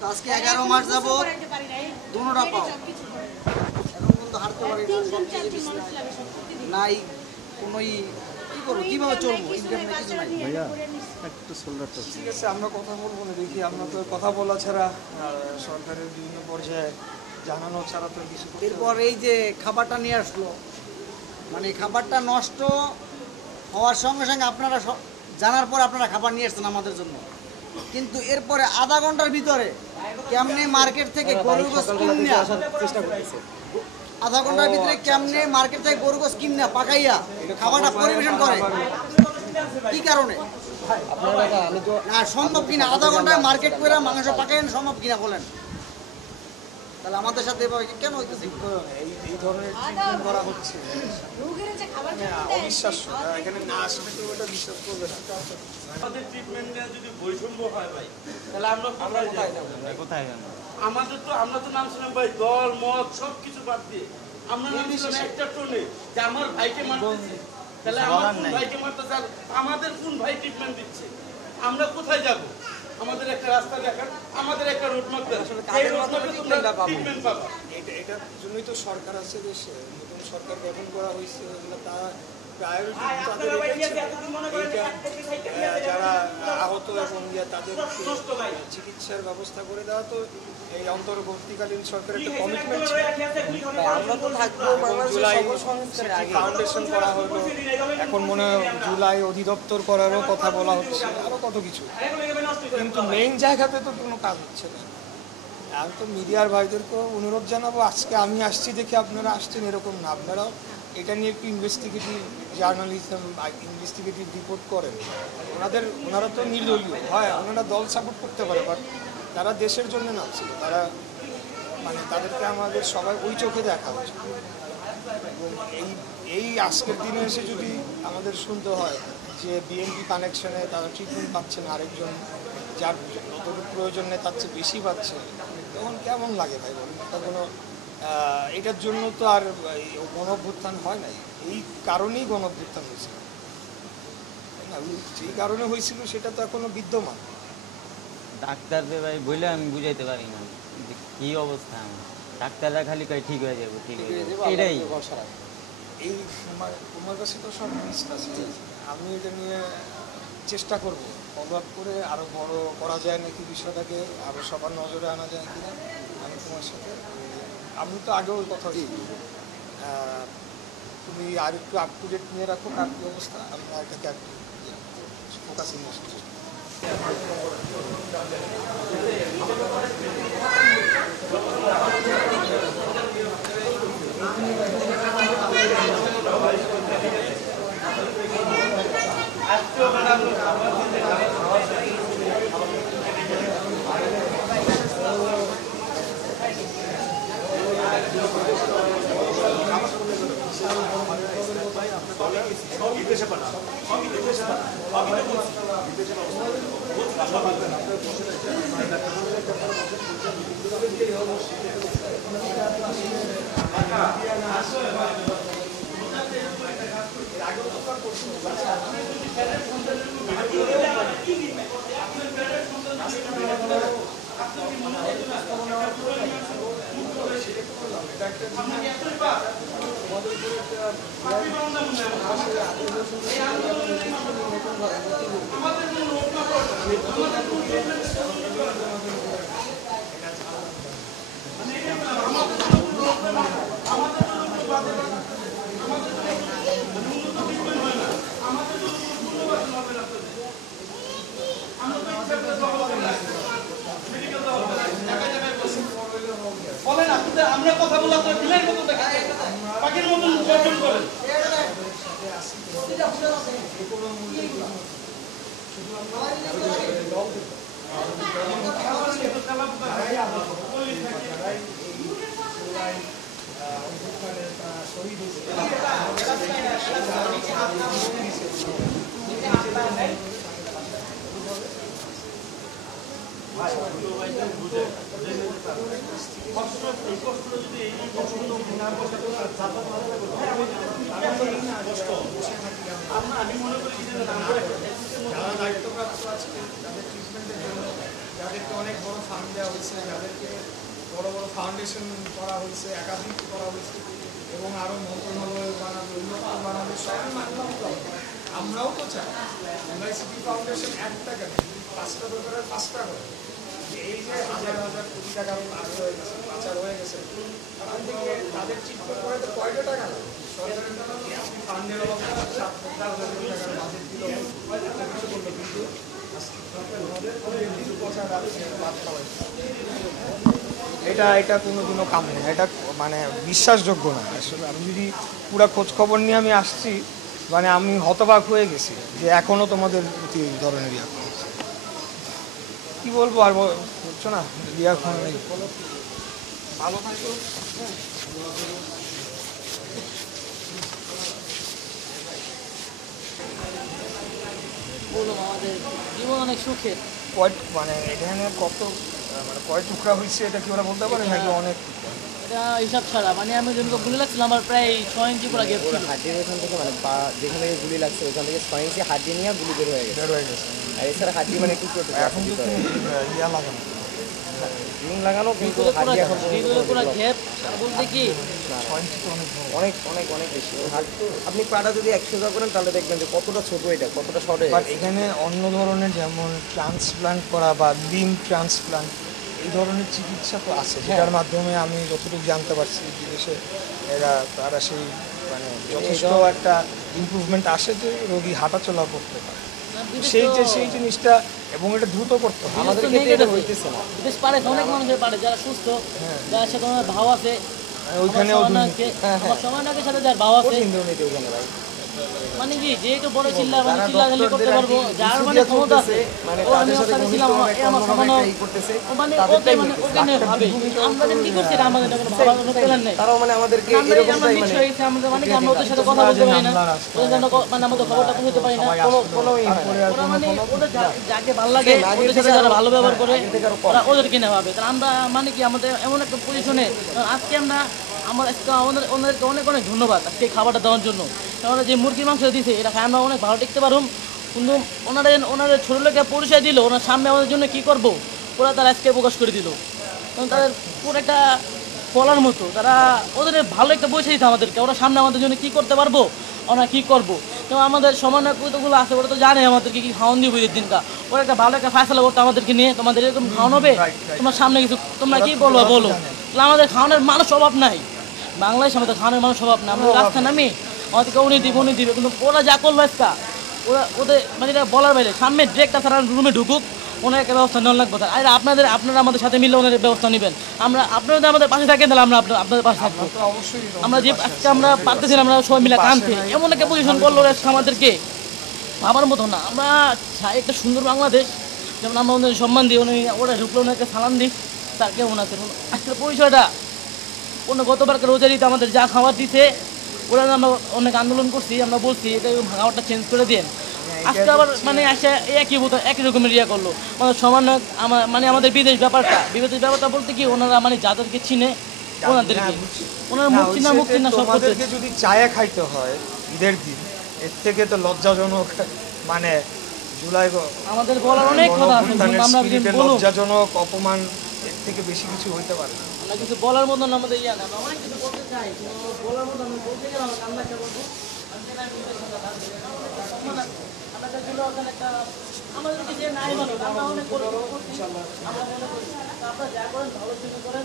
কিন্তু আজকে 11 মাস যাবত দুটোটা পাও এখন কিন্তু হাঁটতে পারি না, সব নাই কোনোই কি করবো, কিভাবে চলবো, ইনকাম নাই, কিছু নাই। ভাইয়া একটু শোল্ডারটা ঠিক আছে, আমরা কথা বলবো না, দেখি আমরা তো কথা বলা ছাড়া সরকারের বিভিন্ন পর্যায়ে জানানো ছাড়া তো কিছু করতে এরপর এই যে খাবারটা নিয়ে আসলো, মানে খাবারটা নষ্ট হওয়ার সঙ্গে সঙ্গে আপনারা জানার পর আপনারা খাবার নিয়ে আসছেন আমাদের জন্য, কিন্তু এরপরে আধা ঘন্টার ভিতরে কেমনে মার্কেট থেকে গরুর গোশ কিনে আসার চেষ্টা করতেছে। আধা ঘন্টার ভিতরে কেমনে মার্কেট থেকে গরুর গোশ কিনে পাকাইয়া খাবারটা পরিবেশন করে, কি কারণে না সম্ভব কিনা? আধা ঘন্টায় মার্কেট করে মাংস পাকাইন সম্ভব কিনা বলেন? তাহলে আমাদের সাথে এভাবে কেন হইতেছে? এই ধরনের ট্রিটমেন্ট করা হচ্ছে অবিশ্বাস্য। এখানে না আসলে কেউ এটা বিশ্বাস করবে না। আমাদের ট্রিটমেন্টে যদি বৈষম্য হয় ভাই, তাহলে আমরা কোথায় যাব? আমরা তো নাম শুনলাম ভাই দল মত সব কিছু বাদ দিয়ে আমরা নামছিলাম একটা টোনে যে আমার ভাইকে মারতেছে, তাহলে আমার কোন ভাইকে মারতেছে, আমাদের কোন ভাই ট্রিটমেন্ট দিচ্ছে, আমরা কোথায় যাব? আমাদের একটা রাস্তা দেখান, আমাদের একটা রোডম্যাপ দেন, এই রোডম্যাপে তোমরা ট্রিটমেন্ট পাবা। এটার জন্যই তো সরকার আছে দেশে, নতুন সরকার গঠন করা হয়েছে, তা প্রায়োরিটি যারা আহত এবং তাদের চিকিৎসার ব্যবস্থা করে দেওয়া তো এই অন্তর্বর্তীকালীন সরকারের একটা কমিটমেন্ট ছিল। আমরা তো থাকবো জুলাই ফাউন্ডেশন করা হলো, এখন মনে হয় জুলাই অধিদপ্তর করারও কথা বলা হচ্ছে, আরও কত কিছু, কিন্তু মেইন জায়গাতে তো কোনো কাজ হচ্ছে না। আমি তো মিডিয়ার ভাইদেরকেও অনুরোধ জানাবো, আজকে আমি আসছি দেখে আপনারা আসছেন এরকম না, আপনারাও এটা নিয়ে একটু ইনভেস্টিগেটিভ জার্নালিজম ইনভেস্টিগেটিভ রিপোর্ট করেন। ওনারা তো নির্দলীয় হয়, ওনারা দল সাপোর্ট করতে পারে, বাট তারা দেশের জন্য নামছিল, তারা মানে তাদেরকে আমাদের সবাই ওই চোখে দেখা উচিত। এবং এই আজকের দিনে এসে যদি আমাদের শুনতে হয় যে বিএনপি কানেকশনে তারা ট্রিটমেন্ট পাচ্ছে না, আরেকজন যার যতটুকু প্রয়োজন নেই তার চেয়ে বেশি পাচ্ছে, তখন কেমন লাগে ভাই বলুন? এটা কোনো এটার জন্য তো আর গণঅভ্যুত্থান হয় নাই, এই কারণেই গণঅভ্যুত্থান হয়েছিল, তাই না? যেই কারণে হয়েছিল সেটা তো এখনো বিদ্যমান। ডাক্তারদের ভাই বলে আমি বুঝাইতে পারি না যে কি অবস্থা আমার, ডাক্তাররা খালি কয় ঠিক হয়ে যাবো, ঠিক হয়ে যাবো, এটাই। এই তোমার কাছে তো সব লিস্ট আছে, আমি এটা নিয়ে চেষ্টা করব ফলো আপ করে আরও বড় করা যায় নাকি বিষয়টাকে, আরও সবার নজরে আনা যায় কিনা। আমি তোমার সাথে, আমি তো আগেও কথা বলি, তুমি আর একটু আপ টু ডেট নিয়ে রাখো কার কী অবস্থা, আমি এটাকে আর একটু ফোকাসিং নিয়ে আসতে চেষ্টা আমরা কথা বলা তো বিলের মতো দেখা পাখির মতন গঠন করেন। আমি মনে করি যারা দায়িত্বপ্রাপ্ত আজকে তাদের ট্রিটমেন্টের জন্য যাদেরকে অনেক বড় ফান্ড দেওয়া হয়েছে, যাদেরকে বড় বড় ফাউন্ডেশন করা হয়েছে, একাধিক করা হয়েছে, এবং আরও মন্ত্রণালয় বানাবে, উন্নয়ন বানাবে, সবই মানলাম। আমরাও তো চাই সিটি ফাউন্ডেশন একটা কেন 5টা দোকানের 5টা করে, এই যে হাজার হাজার কোটি টাকা হয়ে গেছে, পাচার হয়ে গেছে, তাদের থেকে তাদের ট্রিটমেন্ট করে তো কয়টা টাকা লাগে? সরকারের ফান্ডের অভাবে 7,000 কোটি টাকার বাজেট দিল, কিছু করলো, কিন্তু এটা কোনোদিনও কাম না, এটা মানে বিশ্বাসযোগ্য না। আসলে আমি যদি পুরো খোঁজ খবর নিয়ে আমি আসছি, মানে আমি হতবাক হয়ে গেছি যে এখনও তোমাদের প্রতি এই ধরনের রিয়াকশন হচ্ছে। কী বলবো আর বুঝছো না, রিয়াকশন নেই। ভালো থাকো। বললাম আমাদের জীবন অনেক সুখের। মানে এখানে কত মানে কয় টুকরা হয়েছে এটা কি ওরা বলতে পারে নাকি অনেক? এটা হিসাব ছাড়া, মানে আমি যেদিন গুলি লাগছিলাম আমার প্রায় 6 ইঞ্চি পুরো গ্যাপ ছিল। হাড্ডির ওখান থেকে মানে পা যেখানে গুলি লাগছে ওইখান থেকে 6 ইঞ্চি হাড্ডি নিয়ে গুলি বের হয়ে গেছে। আর এছাড়া হাড্ডি মানে টুকরো টুকরো এখন তো ইয়া লাগানো রিং লাগানো, কিন্তু ভিতরে হাড্ডি এখন পুরো গ্যাপ বলতে কি অনেক অনেক অনেক বেশি। আপনি পাটা যদি 100 করেন তাহলে দেখবেন যে কতটা ছোট, এটা কতটা শর্ট হয়ে বাট গেছে। এখানে অন্য ধরনের যেমন ট্রান্সপ্লান্ট করা বা লিম ট্রান্সপ্লান্ট এই ধরনের চিকিৎসা তো আছে, যেটার মাধ্যমে আমি যতটুকু জানতে পারছি বিদেশে তারা সেই মানে যথেষ্ট একটা ইমপ্রুভমেন্ট আসে যে রোগী হাঁটাচলা করতে পারে। সেই জিনিসটা, এবং এটা দ্রুত করতে হবে। আমাদের ক্ষেত্রে এটা হইতেছে না। বিদেশ পারে অনেক মানুষের পারে যারা সুস্থ, যার সাথে আমার ভাব আছে, ওইখানেও আমার সমানাকের সাথে যার ভাব আছে, কঠিন দুর্নীতি ওখানে ভাই। মানে কি যে একটু বড় চিল্লা মানে চিল্লাচিল্লি করতে পারবো, যার মানে ক্ষমতা আছে, মানে ও আমি ওখানে ছিলাম, আমার সমানো করতেছে, মানে ওকে মানে ওকে নিয়ে ভাবে আমরা যেন কি করছি, আমাদের কোনো ভাবার কোনো প্ল্যান নাই। তারাও মানে আমাদেরকে আমরা এরকম আমরা মিক্স হয়ে গেছি, আমাদের মানে কি আমরা ওদের সাথে কথা বলতে পারি না, ওদের জন্য মানে আমাদের খবরটা পৌঁছতে পারি না। ওরা মানে ওদের যাকে ভালো লাগে, ওদের সাথে যারা ভালো ব্যবহার করে ওরা ওদেরকে নেওয়া হবে। কারণ আমরা মানে কি আমাদের এমন একটা পজিশনে আজকে আমরা ওনাদেরকে অনেক অনেক ধন্যবাদ আজকে এই খাবারটা দেওয়ার জন্য। ওরা যে মুরগির মাংস দিয়েছে এটা খাই আমরা অনেক ভালো টিকতে পারুম, কিন্তু ওনাদের ছোটো লোকের পরিচয় দিল, ওনার সামনে আমাদের জন্য কী করবো ওরা তারা আজকে প্রকাশ করে দিল। কারণ তাদের পুরো একটা বলার মতো, তারা ওদের ভালো একটা পরিচয় দিতে আমাদেরকে, ওরা সামনে আমাদের জন্য কী করতে পারবো, ওরা কী করবো। যেমন আমাদের সমন্বয়কগুলো আছে, ওরা তো জানে আমাদেরকে কী খাওয়ান দিব ঈদের দিনটা, ওরা একটা ভালো একটা ফয়সালা করতে আমাদেরকে নিয়ে, তোমাদের এরকম খাওয়ানো হবে, তোমার সামনে কিছু তোমরা কী বলবো বলো। তাহলে আমাদের খাওয়ানোর মানুষ অভাব নাই, বাংলাদেশ আমাদের খাওয়ানোর মানুষ অভাব না। আমরা রাস্তায় নামি আমাদেরকে উনি দিবে, কিন্তু ওরা যা করলো আজকা ওদের মানে এটা বলার বাইরে। সামনে ডিরেক্ট তারা রুমে ঢুকুক, ওনার একটা ব্যবস্থা নেওয়া লাগবে। আর আপনারা আমাদের সাথে মিলে ওনার ব্যবস্থা নেবেন। আপনারা যদি আমাদের পাশে থাকেন তাহলে আমরা আপনাদের পাশে থাকবো। আমরা যে আজকে আমরা পারতেছিলাম আমরা সবাই মিলে কানতে, এমন একটা পজিশন করলো আমাদেরকে ভাবার মতো না। আমরা চাই একটা সুন্দর বাংলাদেশ, যেমন আমরা ওদের সম্মান দিই, ওরা ঢুকলো ওনাকে সালাম দিই, তার কেমন আছে আজকের পরিচয়টা। গতবারকার রোজারিতে আমাদের যা খাবার দিতে ওরা আমরা অনেক আন্দোলন করছি, আমরা বলছি এটা খাবারটা চেঞ্জ করে দিন। আজকে আবার মানে আসে একই রকমের ইয়া করলো মানে সমন্বয় মানে আমাদের বিদেশ ব্যাপারটা বলতে কি ওনারা মানে যাদেরকে চিনে ওনাদেরকে ওনার মুখ চিনা সব করতে। যদি চায়া খাইতে হয় ঈদের দিন, এর থেকে তো লজ্জাজনক মানে জুলাই আমাদের বলার অনেক কথা আছে, আমরা লজ্জাজনক অপমান এর থেকে বেশি কিছু হইতে পারে না। আমরা কিছু বলার মতন আমাদের ইয়া না, আমরা অনেক কিছু বলতে চাই, বলার মতন আমি বলতে গেলাম কান্না কে বলবো। আমাদের যে নাই মানুষ আমরা অনেক করছি, আমরা মনে করি আপনারা যা করেন ভালো কিছু করেন।